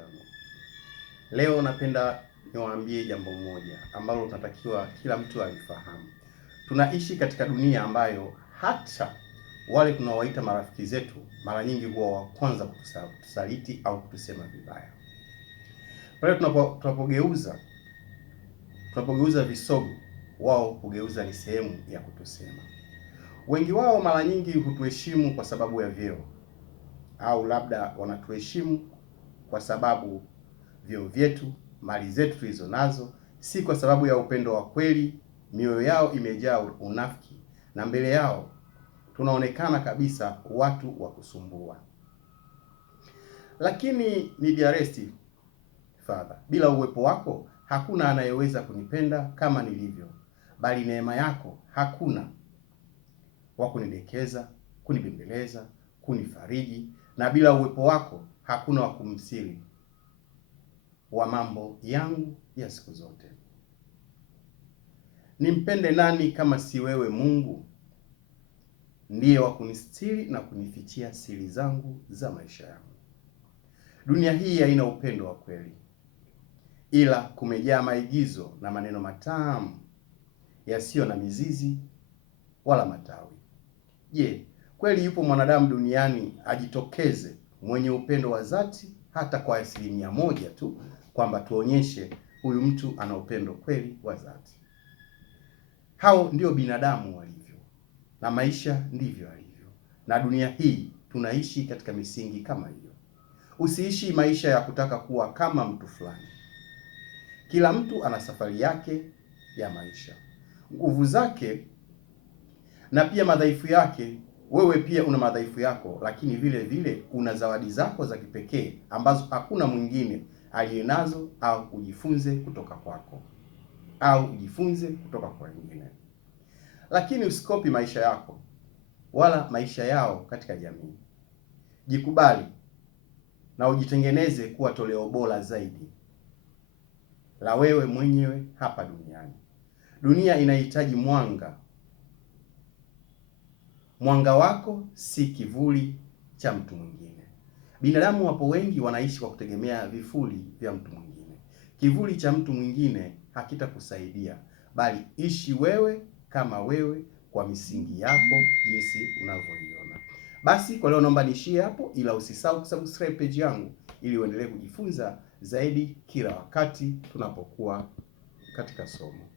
mahusiano. Leo napenda niwaambie jambo moja ambalo tunatakiwa kila mtu alifahamu. Tunaishi katika dunia ambayo hata wale tunaowaita marafiki zetu mara nyingi huwa wa kwanza kutusaliti au kutusema vibaya. Pale tunapogeuza visogo, wao hugeuza ni sehemu ya kutusema. Wengi wao mara nyingi hutuheshimu kwa sababu ya vyeo, au labda wanatuheshimu kwa sababu vyeo vyetu, mali zetu tulizo nazo, si kwa sababu ya upendo wa kweli. Mioyo yao imejaa unafiki na mbele yao tunaonekana kabisa watu wa kusumbua. Lakini ni dearest Father, bila uwepo wako hakuna anayeweza kunipenda kama nilivyo, bali neema yako hakuna wa kunidekeza, kunibembeleza, kunifariji, na bila uwepo wako hakuna wa kumsiri wa mambo yangu ya siku zote. Nimpende nani kama si wewe Mungu? Ndiye wa kunistiri na kunifichia siri zangu za maisha yangu. Dunia hii haina upendo wa kweli, ila kumejaa maigizo na maneno matamu yasiyo na mizizi wala matawi. Je, kweli yupo mwanadamu duniani ajitokeze mwenye upendo wa dhati hata kwa 1% tu, kwamba tuonyeshe huyu mtu ana upendo kweli wa dhati? Hao ndio binadamu walivyo, na maisha ndivyo alivyo, na dunia hii tunaishi katika misingi kama hiyo. Usiishi maisha ya kutaka kuwa kama mtu fulani. Kila mtu ana safari yake ya maisha, nguvu zake na pia madhaifu yake. Wewe pia una madhaifu yako, lakini vile vile una zawadi zako za kipekee ambazo hakuna mwingine aliyenazo. Au ujifunze kutoka kwako, au ujifunze kutoka kwa wengine. Lakini usikopi maisha yako wala maisha yao katika jamii. Jikubali na ujitengeneze kuwa toleo bora zaidi la wewe mwenyewe hapa duniani. Dunia inahitaji mwanga. Mwanga wako si kivuli cha mtu mwingine. Binadamu wapo wengi wanaishi kwa kutegemea vivuli vya mtu mwingine. Kivuli cha mtu mwingine hakitakusaidia, bali ishi wewe kama wewe kwa misingi yako jinsi unavyoiona. Basi kwa leo naomba niishie hapo, ila usisahau kusubscribe page yangu ili uendelee kujifunza zaidi kila wakati tunapokuwa katika somo.